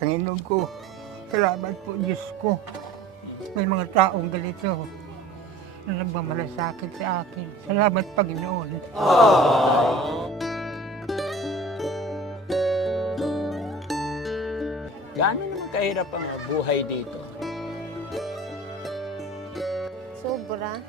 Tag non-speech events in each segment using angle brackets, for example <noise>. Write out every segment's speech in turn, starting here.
Panginoon ko, salamat po Diyos ko. May mga taong ganito na nagmamalasakit sa akin. Salamat Panginoon. Gaano naman kahirap ang buhay dito? Sobra.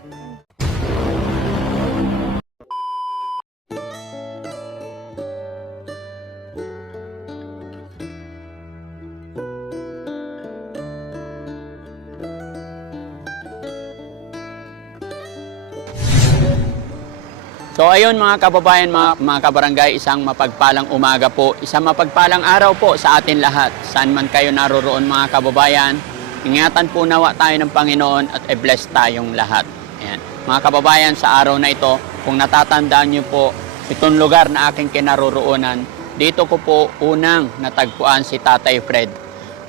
So ayun mga kababayan, mga, mga kabarangay, isang mapagpalang umaga po, isang mapagpalang araw po sa atin lahat. Saan man kayo naroroon mga kababayan, ingatan po nawa tayo ng Panginoon at i-bless tayong lahat. Ayan. Mga kababayan, sa araw na ito, kung natatandaan niyo po, itong lugar na aking kinaroroonan, dito ko po unang natagpuan si Tatay Fred.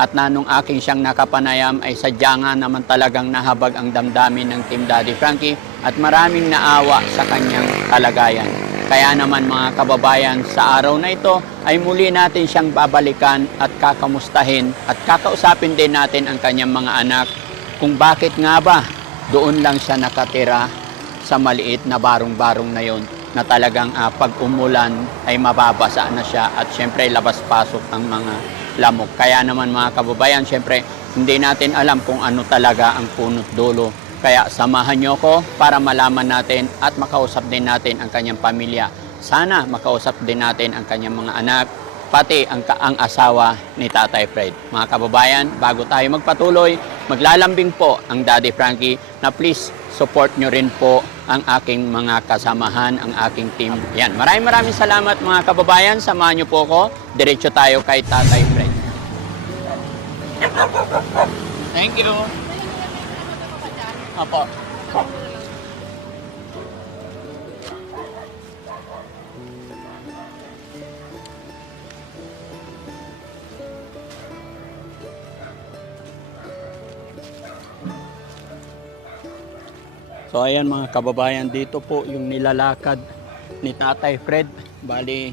At na nung aking siyang nakapanayam ay sadya naman talagang nahabag ang damdamin ng Team Daddy Frankie at maraming naawa sa kanyang kalagayan. Kaya naman mga kababayan, sa araw na ito ay muli natin siyang babalikan at kakamustahin at kakausapin din natin ang kanyang mga anak kung bakit nga ba doon lang siya nakatira sa maliit na barong-barong na yon na talagang ah, pag umulan ay mababasa na siya at syempre labas-pasok ang mga lamok. Kaya naman mga kababayan, syempre hindi natin alam kung ano talaga ang punot dulo. Kaya samahan niyo ko para malaman natin at makausap din natin ang kanyang pamilya. Sana makausap din natin ang kanyang mga anak, pati ang, ang asawa ni Tatay Fred. Mga kababayan, bago tayo magpatuloy, maglalambing po ang Daddy Frankie na please support nyo rin po ang aking mga kasamahan, ang aking team. Yan, maraming maraming salamat mga kababayan. Samahan nyo po ako. Diretso tayo kay Tatay Fred. Thank you. Apo. So ayan mga kababayan, dito po yung nilalakad ni Tatay Fred. Bali,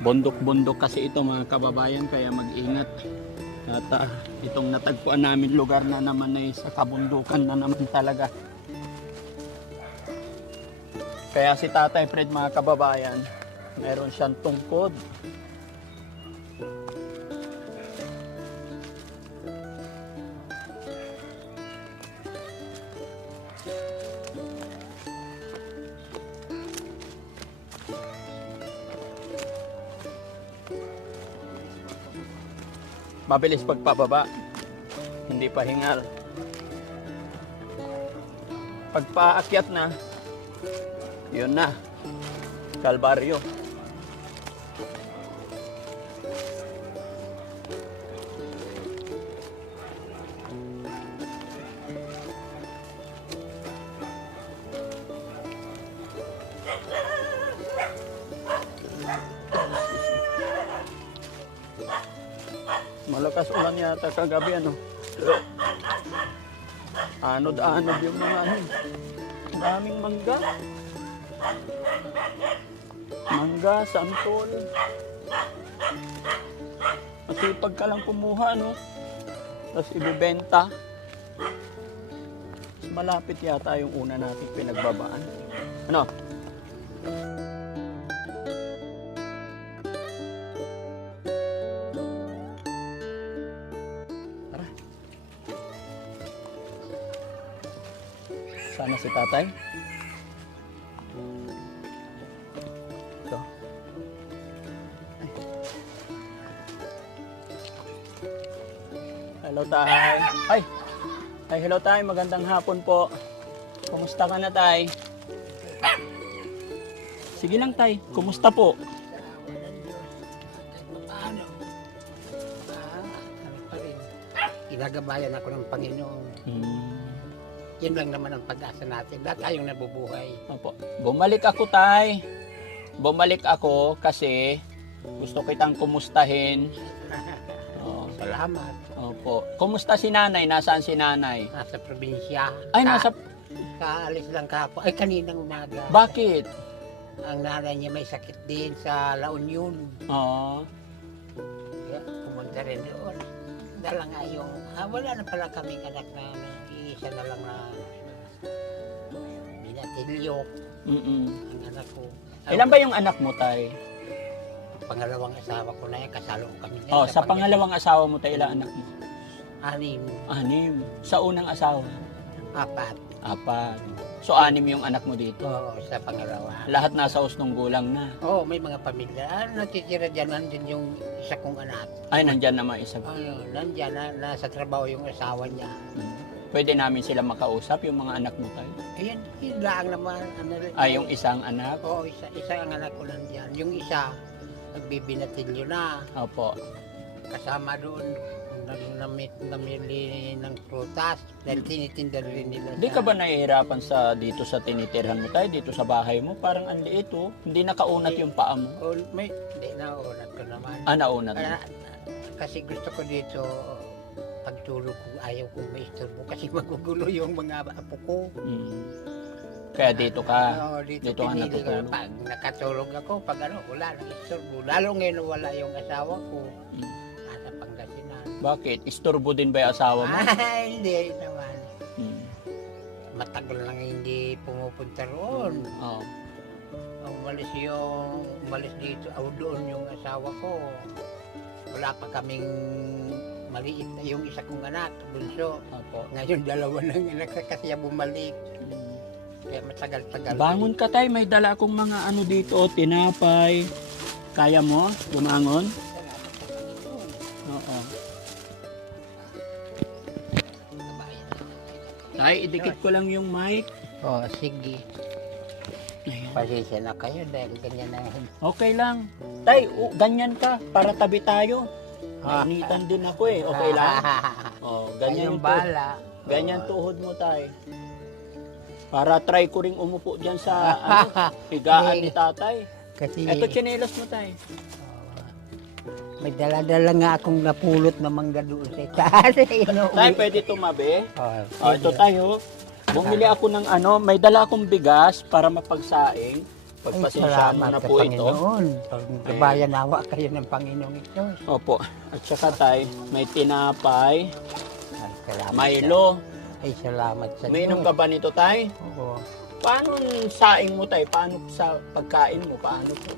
bundok-bundok kasi ito mga kababayan, kaya mag-ingat. At ah, itong natagpuan namin lugar na naman ay sa kabundukan na naman talaga. Kaya si Tatay Fred mga kababayan, meron siyang tungkod. Mabilis pagpababa. Hindi pa hingal. Pagpaakyat na, yun na. Kalbaryo. Malakas ulan yata kagabi ano. Anod-anod yung mga ano. Daming mangga. Mangga, santol. Masipag ka lang kumuha, no? Tapos ibibenta. Malapit yata yung una nating pinagbabaan. Ano? Tatay. Ito. Hello tay. Ay. Ay, hello tay. Magandang hapon po. Kumusta ka na tay? Sige lang tay. Kumusta po? Ano? Ah, ano. Ginagabayan ako ng Panginoon. Hmm. Yan lang naman ang pag-asa natin. Lahat tayong nabubuhay. Opo. Bumalik ako, tay. Bumalik ako kasi gusto kitang kumustahin. <laughs> Oo. Salamat. Opo. Kumusta si nanay? Nasaan si nanay? Nasa probinsya. Ay, Ka- nasa... Kaalis lang kahapon. Ay, kaninang umaga. Bakit? Ang nanay niya may sakit din sa La Union. Oo. Kaya pumunta rin doon. na lang nga yung, ah, wala na pala kaming anak na, na iisa na lang na binatilyo Mm-mm. ang anak ko. Ilan ba yung anak mo, tay? Pangalawang asawa ko na yan, kasalo ko kami. Oh, sa pangalawang asawa mo, tay, ilang anak mo? Anim, Anim. Sa unang asawa? apat. Apat. So, anim yung anak mo dito. Oo, sa pangalawa. Lahat nasa usnong gulang na. Oo, may mga pamilya. Ah, natitira dyan, nandun yung isa kong anak. Ay, nandyan naman isa. Ano, nandyan, na, nasa trabaho yung asawa niya. Mm. Pwede namin sila makausap, yung mga anak mo tayo. Ayan, yun lang naman. Ano, rin. Ay, yung isang anak. Oo, isa, isa ang anak ko nandyan. Yung isa, nagbibinatilyo na. Opo. Kasama doon, namit, namili ng prutas. Dahil tinitinda rin nila. Hindi ka ba nahihirapan sa dito sa tinitirhan mo tayo, dito sa bahay mo? Parang ang liit oh. Hindi nakaunat yung paa mo. Oh, may, hindi na, ulat ko naman. Ah, naunat kasi gusto ko dito, pagtulog ko, ayaw ko may istorbo <laughs> kasi magugulo yung mga apo ko. Mm. Kaya dito ka. Oo, dito, dito ka natutulog. Pag nakatulog ako, pag ano, wala nang istorbo. Lalo ngayon wala yung asawa ko. Mm. Nasa Pangasinan. Bakit? Istorbo din ba yung asawa mo? Ay, <laughs> hindi naman. Mm. Matagal lang hindi pumupunta roon. Oh. Umalis yung, umalis dito, o doon yung asawa ko. Wala pa kaming maliit na yung isa kong anak, bunso. Opo. Ngayon dalawa ng anak kasi siya bumalik. Mm. Kaya matagal-tagal. Bangon ka tay, may dala akong mga ano dito, tinapay. Kaya mo? Bumangon? Oo. Tay, idikit ko lang yung mic. Oh, sige. Ayan. Pasensya na kayo dahil ganyan na. Okay lang. Tay, ganyan ka para tabi tayo. Mainitan din ako eh. Okay lang? <laughs> Oh, ganyan yung tuhod. bala. Ganyan tuhod mo tay. Para try ko ring umupo diyan sa <laughs> ano, higaan ni tatay. Kasi Ito chinelas mo tay. may dala-dala nga akong napulot na mangga doon sa itaas. <laughs> Tay, pwede tumabi. Oh, Oh, ito tayo. Bumili ako ng ano, may dala akong bigas para mapagsaing. Pagpasensyahan mo na po ito. Kabayan nawa kayo ng Panginoong ito. Opo. At saka tay, may tinapay, Ay, salamat Milo. Sa, ay, salamat sa Umiinom ka ba nito tay? Oo. Paano ang saing mo tay? Paano sa pagkain mo? Paano po?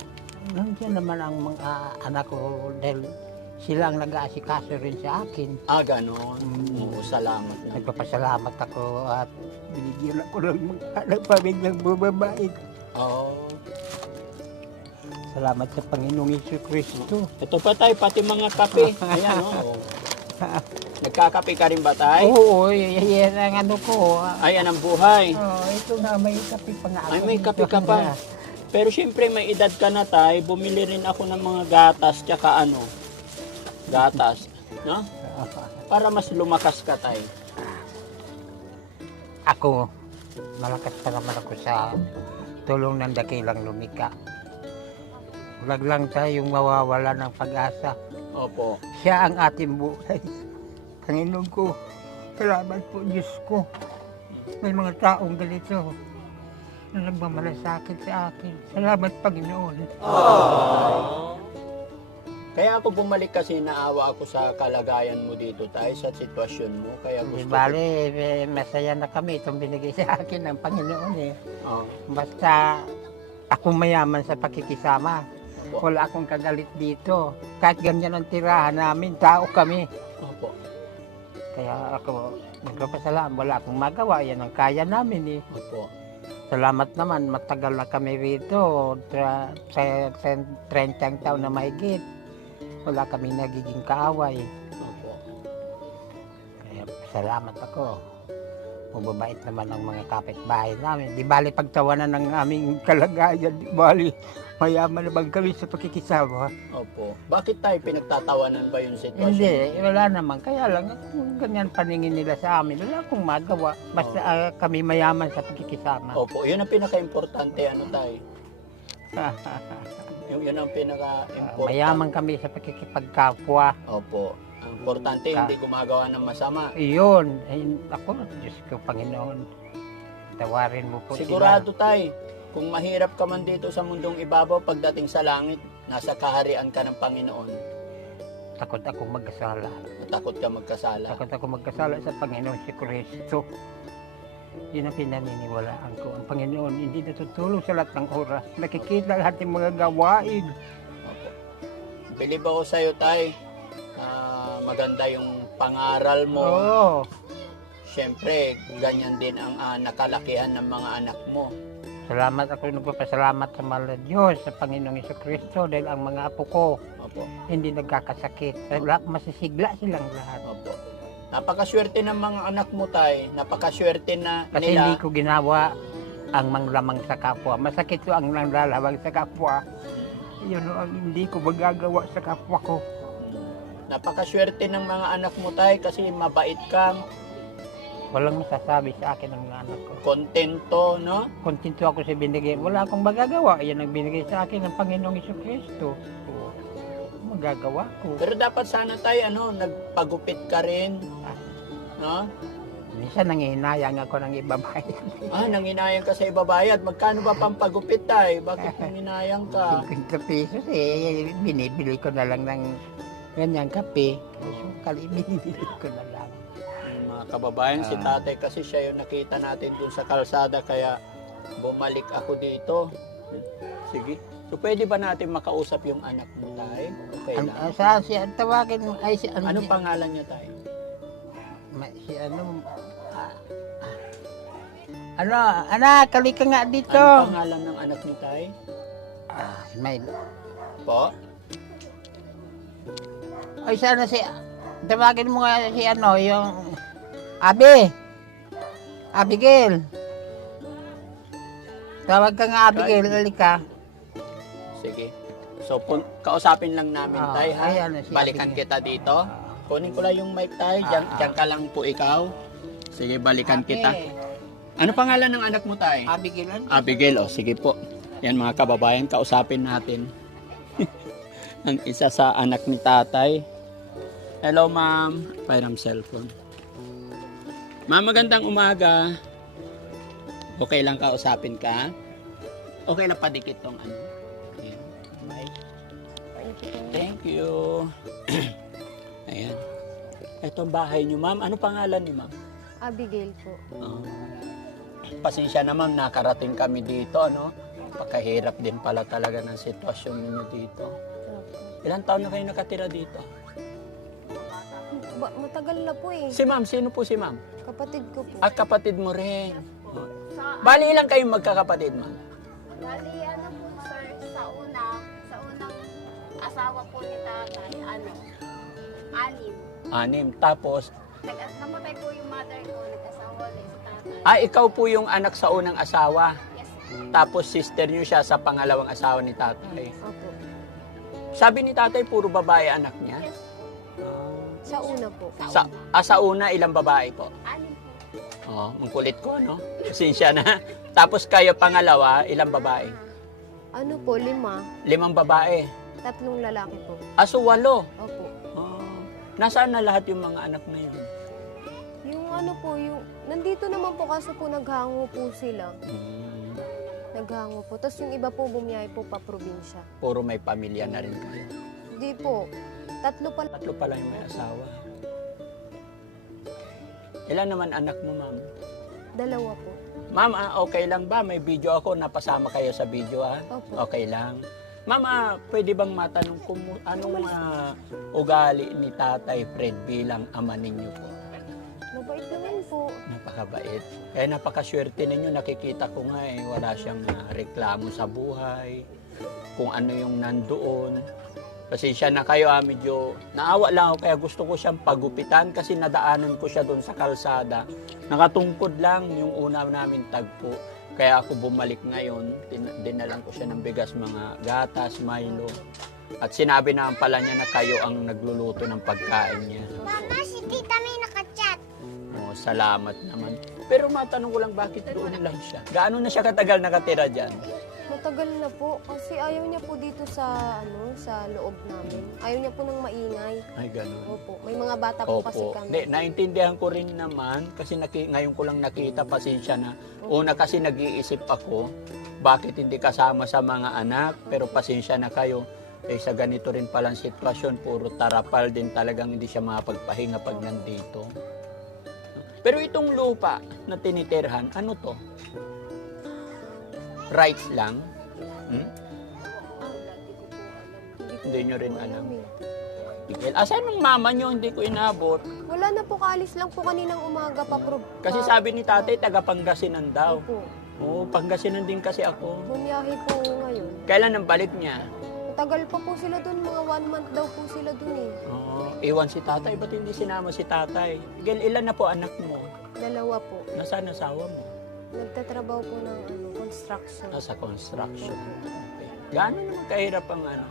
Nandiyan naman ang mga anak ko dahil sila ang nag-aasikaso rin sa akin. Ah, ganon. Mm. Oo, salamat na. Nagpapasalamat ako at binigyan ako ng mga anak pamilyang bumabait. Oo. Salamat sa Panginoong Yesu Kristo. Ito pa tay, pati mga kape. Ayan, oh. <laughs> Nagkakape ka rin ba tay? Oo, y- yan ang ano ko. ah. Ayan ang buhay. Oh, ito nga, may kape pa nga ako. Ay, may kape dito. ka pa. Pero syempre may edad ka na tay, bumili rin ako ng mga gatas tsaka ano, gatas, no? <laughs> Para mas lumakas ka tay. Ako, malakas pa naman ako sa tulong ng dakilang lumika. Huwag lang tayong mawawala ng pag-asa. Opo. Siya ang ating buhay. Panginoon ko, salamat po Diyos ko. May mga taong ganito na nagmamalasakit sa akin. Salamat Panginoon. Kaya ako bumalik kasi naawa ako sa kalagayan mo dito tay, sa sitwasyon mo. Kaya Di gusto bale, eh, masaya na kami itong binigay sa akin ng Panginoon eh. Oh, Basta ako mayaman sa pakikisama. Opo. Wala akong kagalit dito. Kahit ganyan ang tirahan namin, tao kami. Opo. Kaya ako, magpapasalamat. Wala akong magawa. Yan ang kaya namin eh. Opo. Salamat naman, matagal na kami rito. Tra, sa, sa 30 taon na mahigit. Wala kami nagiging kaaway. Opo. Kaya salamat ako. Mababait naman ang mga kapitbahay namin. Di bali pagtawanan ng aming kalagayan. Di bali mayaman naman kami sa pakikisama. Opo. Bakit tayo pinagtatawanan ba yung sitwasyon? Hindi, wala naman. Kaya lang, kung ganyan paningin nila sa amin, wala akong magawa. Basta ah, kami mayaman sa pakikisama. Opo, yun ang pinaka-importante ano tayo. <laughs> Yung yun ang Ah, pinaka-importante. mayaman kami sa pakikipagkapwa. Opo. Ang importante, Ka- hindi gumagawa ng masama. Iyon. Ay, ako, Diyos ko, Panginoon. Tawarin mo po Sigurado tay, kung mahirap ka man dito sa mundong ibabaw, pagdating sa langit, nasa kaharian ka ng Panginoon. takot ako magkasala. Takot ka magkasala. Takot ako magkasala sa Panginoon si Kristo. Yun ang pinaniniwalaan ko. Ang Panginoon hindi natutulong sa lahat ng oras. Nakikita lahat ng mga gawain. Opo. Believe ako sa'yo, Tay. Ah, maganda yung pangaral mo. Oo. Siyempre, ganyan din ang ah, nakalakihan ng mga anak mo. Salamat ako nagpapasalamat sa mahal na Diyos, sa Panginoong Iso Kristo dahil ang mga apo ko Opo. hindi nagkakasakit. Wala, masisigla silang lahat. Opo. Napakaswerte ng mga anak mo, Tay. Napakaswerte na Kasi nila. hindi ko ginawa ang manglamang sa kapwa. Masakit ko ang nanglalawang sa kapwa. Yun ang hindi ko magagawa sa kapwa ko. Napakaswerte ng mga anak mo, Tay, kasi mabait kang, Walang masasabi sa akin ng mga anak ko. kontento, no? Kontento ako sa binigay. Wala akong magagawa. Yan ang binigay sa akin ng Panginoong Iso Kristo. Magagawa ko. Pero dapat sana, Tay, ano, nagpagupit ka rin, no? Minsan nangihinayang ako ng ibabayan. Ah, nanginayang ka sa ibabayad. Magkano ba pampagupit, Tay? Bakit <laughs> nanginayang ka? 50 pesos eh. Binibili ko na lang ng ganyang kape. Binibili ko na lang. Mga kababayan, si Ah. tatay kasi siya yung nakita natin dun sa kalsada kaya bumalik ako dito. Sige. So pwede ba natin makausap yung anak mo tay? Okay An, lang. ah, sa si tawagin mo ay si ano Anong si, pangalan niya tay? ma- si ano ah, ah. ano anak kalika nga dito Anong pangalan ng anak ni tay? ah, may Po? ay sana si tawagin mo nga si ano yung Abi Abigail Tawag ka nga Abigail, halika. Sige. So pun- kausapin lang namin Ah, tay ha. ayan, si Balikan Abigail. kita dito. Kunin ko lang yung mic tay. Diyan, Ah, ah. diyan ka lang po ikaw. Sige, balikan Abi. kita. Ano pangalan ng anak mo tay? Abigail, ano? Abigail, oh, sige po. Yan mga kababayan, kausapin natin. <laughs> Ang isa sa anak ni tatay. Hello, ma'am. Pairam cellphone. Ma'am, magandang umaga. Okay lang kausapin ka? Okay lang padikit tong ano. Ayan. Mic. Thank you. <clears throat> Ayan. Ito ang bahay niyo, ma'am. Ano pangalan niyo, ma'am? Abigail po. Oh. Pasensya na ma'am, nakarating kami dito, ano? Pakahirap din pala talaga ng sitwasyon ninyo dito. Opo. Ilang taon na kayo nakatira dito? Ba, matagal na po eh. Si ma'am, sino po si ma'am? Kapatid ko po. Ah, kapatid mo rin. Oh. Bali, ilang kayong magkakapatid, ma'am? Bali, ano po sir, sa una, sa unang asawa po ni tatay, ano, anim. Anim. Tapos, Nag namatay po yung mother ko, nag-asawa ulit si tatay. ah, ikaw po yung anak sa unang asawa. Yes, Tapos, sister niyo siya sa pangalawang asawa ni tatay. Opo. Sabi ni tatay, puro babae anak niya? yes, Sa una po. Sa, ah, sa una, ilang babae po? anim po. Oh, ang kulit ko, no? Pasensya na. Tapos kayo pangalawa, ilang babae? Ano po, lima. Limang babae. Tatlong lalaki po. Aso walo. Opo. Oh. Nasaan na lahat yung mga anak na yun? Yung ano po, yung... Nandito naman po kaso po naghango po sila. Hmm, Naghango po. Tapos yung iba po bumiyahe po pa probinsya. puro may pamilya na rin kayo. Hindi po. Tatlo pa Tatlo pala yung may asawa. Ilan naman anak mo, ma'am? Dalawa po. Ma'am, ah, okay lang ba? May video ako, napasama kayo sa video, ah? Opo. Okay lang. Mama, pwede bang matanong kung anong ah, ugali ni Tatay Fred bilang ama ninyo po? Mabait naman po. Napakabait. Kaya napakaswerte ninyo. Nakikita ko nga eh, wala siyang ah, reklamo sa buhay. Kung ano yung nandoon. Pasensya na kayo ah, medyo naawa lang ako kaya gusto ko siyang pagupitan kasi nadaanan ko siya doon sa kalsada. Nakatungkod lang yung una namin tagpo. Kaya ako bumalik ngayon, din- dinalan ko siya ng bigas, mga gatas, Milo. At sinabi naman pala niya na kayo ang nagluluto ng pagkain niya. Mama, si tita may nakachat. Oh, salamat naman. Pero matanong ko lang bakit doon lang siya? Gaano na siya katagal nakatira diyan? Matagal na po. Kasi ayaw niya po dito sa, ano, sa loob namin. Ayaw niya po ng maingay. Ay, ganun. Opo. May mga bata po kasi Opo. kami. Hindi, naintindihan ko rin naman kasi naki, ngayon ko lang nakita pasensya na. Una kasi nag-iisip ako bakit hindi kasama sa mga anak pero pasensya na kayo. Eh sa ganito rin palang sitwasyon, puro tarapal din talagang hindi siya makapagpahinga pag nandito. Pero itong lupa na tinitirhan, ano to? Rights lang? Hmm? Hindi nyo rin alam. Miguel, asan yung mama nyo? Hindi ko inabot. Wala na po, kaalis lang po kaninang umaga pa. Pro, Kasi pa- sabi ni tatay, taga Pangasinan daw. Opo. Oo, Pangasinan din kasi ako. Bumiyahe po ngayon. Kailan ang balik niya? Tagal pa po sila dun, mga one month daw po sila dun eh. Oo, iwan si tatay. Ba't hindi sinama si tatay? Miguel, ilan na po anak mo? Dalawa po. Nasaan asawa mo? Nagtatrabaho po ng ano, construction. Nasa construction. Okay. Gaano naman kahirap ang ano,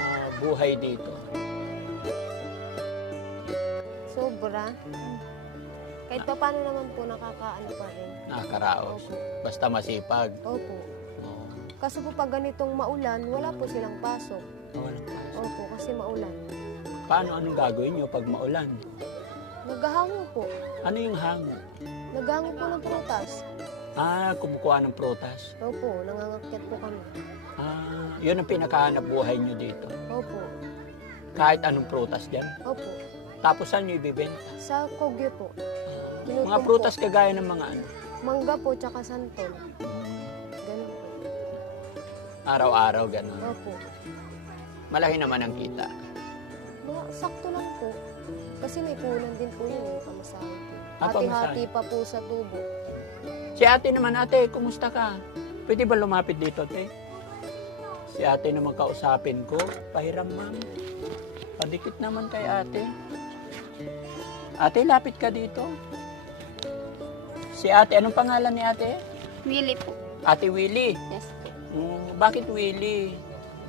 ah, buhay dito? Sobra. Kahit pa paano naman po nakakaano pa rin. Nakakaraos. Opo. Basta masipag. Opo. Oo. Kaso po pag ganitong maulan, wala po silang pasok. Walang pasok. Opo, kasi maulan. Paano anong gagawin nyo pag maulan? Naghahango po. Ano yung hango? Naghahango po ng prutas. Ah, kumukuha ng prutas. Opo, nangangakyat po kami. Ah, yun ang pinakahanap buhay nyo dito. Opo. Kahit anong prutas dyan. Opo. Tapos saan nyo ibibenta? Sa Kogyo po. Ah, mga po. prutas kagaya ng mga ano. Mangga po, tsaka santol. Ganun po. Araw-araw, gano'n. Opo. Malaki naman ang kita. Mga sakto lang po. Kasi may kulang din po yun eh, pamasahe po. Ah, Hati-hati pa po sa tubo. Si ate naman, ate, kumusta ka? Pwede ba lumapit dito, te? Si ate naman kausapin ko. Pahiram, ma'am. Padikit naman kay ate. Ate, lapit ka dito. Si ate, anong pangalan ni ate? Willie po. Ate Willie. Yes po. Mm, bakit Willie?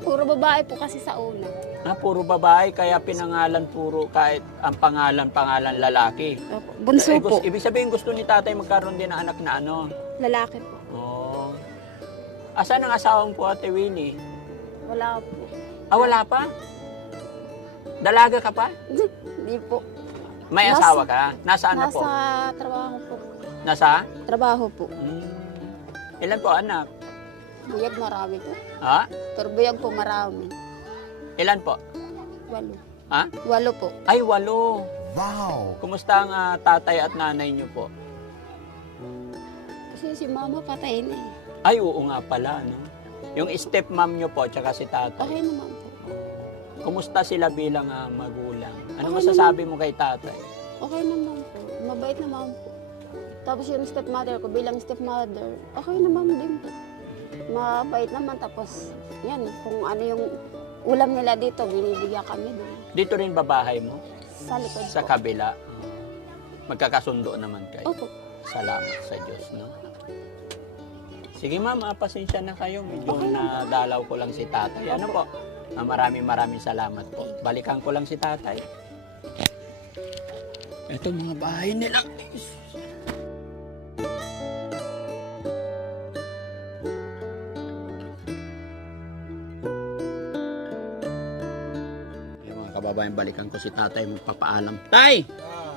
Puro babae po kasi sa una. Ah, puro babae, kaya pinangalan puro kahit ang pangalan, pangalan lalaki. Opo. Bunso Eh, po. gus- ibig sabihin gusto ni tatay magkaroon din ng anak na ano. Lalaki po. Oh. Asan ang asawang po, Ate Winnie? Wala po. Ah, wala pa? Dalaga ka pa? Hindi po. May Nasa- asawa ka? Nasaan na po? Nasa trabaho po. Nasa? Trabaho po. Hmm. Ilan po anak? Buyag marami po. Ha? Pero buyag po marami. Ilan po? Walo. Ha? Walo po. Ay, walo. Wow. Kumusta ang ah, tatay at nanay niyo po? Kasi si mama patay na eh. Ay, oo nga pala, no? Yung stepmom niyo po, tsaka si tatay. Okay naman po. Kumusta sila bilang ah, magulang? Ano Okay masasabi mo kay tatay? Okay naman po. Mabait naman po. Tapos yung stepmother ko bilang stepmother, okay naman din po. Mabait naman tapos yan, kung ano yung ulam nila dito, binibigyan kami doon. Dito rin babahay mo? Sa likod Sa po. kabila? Magkakasundo naman kayo? Opo. Salamat sa Diyos, no? Sige ma'am, ah, pasensya na kayo. Medyo Okay lang nadalaw ko lang si tatay. Ano po? Ah, maraming maraming salamat po. Balikan ko lang si tatay. Ito mga bahay nila. Yung kababayan, balikan ko si tatay magpapaalam. Tay!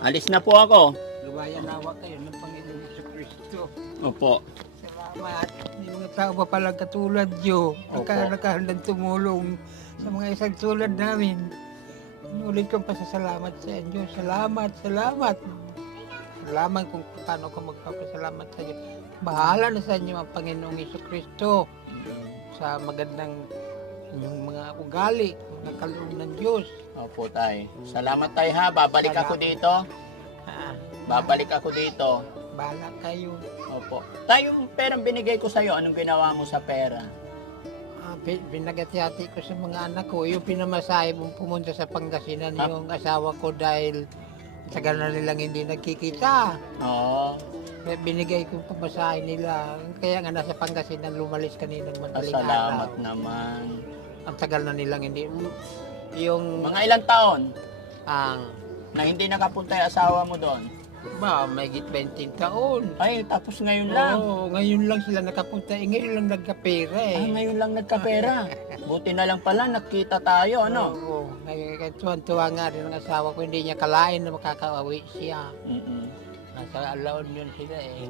Alis na po ako. Lumayan nawa kayo ng Panginoon Yesu Kristo. Opo. Salamat. May mga tao pa pala katulad nyo. Nakahandang tumulong sa mga isang tulad namin. Inulit kong pasasalamat sa inyo. Salamat, salamat. Salamat kung paano ko magpapasalamat sa inyo. Bahala na sa inyo ang Panginoong Iso Kristo sa magandang inyong mga ugali, mga kaloob ng Diyos. Opo, tay. Salamat tay ha. Babalik ako dito. Ah, Babalik ako dito. bahala kayo. Opo. Tay, yung perang binigay ko sa'yo, anong ginawa mo sa pera? Ah, pinagati ko sa mga anak ko, yung pinamasahe mong pumunta sa Pangasinan Ah. yung asawa ko dahil tagal na nilang hindi nagkikita. Oo. Kaya binigay ko yung pamasahe nila. Kaya nga nasa Pangasinan lumalis kanina ng Ah, madaling salamat araw. naman. Ang tagal na nilang hindi. Yung Mga ilang taon ang na hindi nakapunta yung asawa mo doon? ba, may git 20 taon. Ay, tapos ngayon lang. Oo, ngayon lang sila nakapunta. Eh, ngayon lang nagkapera eh. Ah, ngayon lang nagkapera. Buti na lang pala, nakita tayo, ano? Oo, ngayon, tuwan-tuwa nga rin ang asawa ko. Hindi niya kalain na makakauwi siya. Mm-mm. Nasa alaon yun sila eh.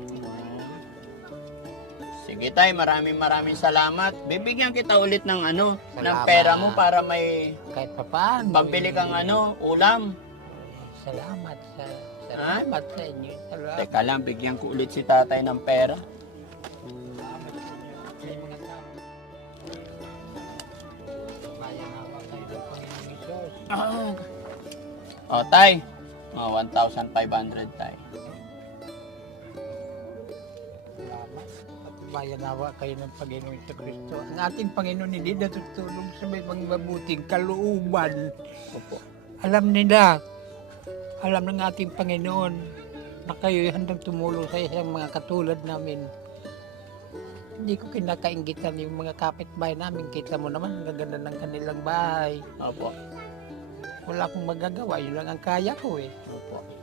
Sige tay, maraming maraming salamat. Bibigyan kita ulit ng ano, ng Salamat. pera mo para may Kahit pa paano. pambili kang ano, ulam. Salamat sa salamat sa inyo. Salamat. Teka lang, bigyan ko ulit si tatay ng pera. Salamat sa inyo. May mga tao. Bayan nawa kayo ng Panginoong Isos. O tay, oh, 1,500 tay. At bayan nawa kayo ng Panginoong Iso Kristo. Ang ating Panginoon hindi natutulog sa may mga mabuting kalooban. Opo. Alam nila, alam ng ating Panginoon na kayo handang tumulong sa isang mga katulad namin. Hindi ko kinakaingitan yung mga kapitbahay namin. Kita mo naman, ang gaganda ng kanilang bahay. Opo. Wala akong magagawa, yun lang ang kaya ko eh.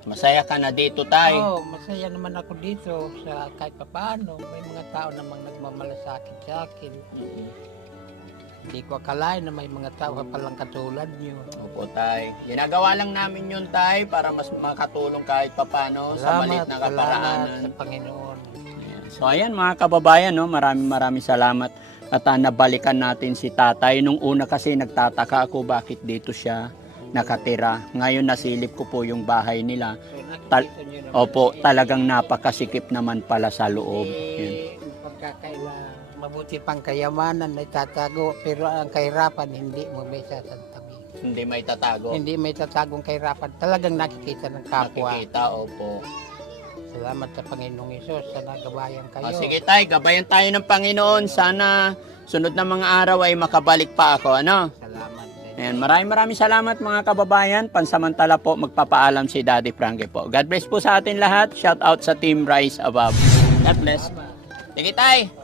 Masaya ka na dito tay. Oo, masaya naman ako dito sa kahit papaano. May mga tao namang nagmamalasakit sa akin. Mm-mm. Hindi ko akalain na may mga tao ka palang katulad niyo. Opo tay. Ginagawa lang namin yun tay para mas makatulong kahit papano sa maliit na kaparaanan. sa Panginoon. So ayan mga kababayan, no, maraming maraming salamat at ah, nabalikan natin si tatay. Nung una kasi nagtataka ako bakit dito siya nakatira. Ngayon nasilip ko po yung bahay nila. Nakikita Tal-. Opo, talagang napakasikip naman pala sa loob. Yan. Eh, pagkakaila, mabuti pang kayamanan na itatago, pero ang kahirapan hindi mo may sasantabi. Hindi may tatago. Hindi may tatagong kahirapan. Talagang nakikita ng kapwa. Makikita, opo. Salamat sa Panginoong Isos sa nagabayan kayo. O, sige tay, gabayan tayo ng Panginoon. Sana sunod na mga araw ay makabalik pa ako. Ano? Ayan, maraming maraming salamat mga kababayan. Pansamantala po magpapaalam si Daddy Frankie po. God bless po sa atin lahat. Shout out sa Team Rise Above. God bless. Sige tay.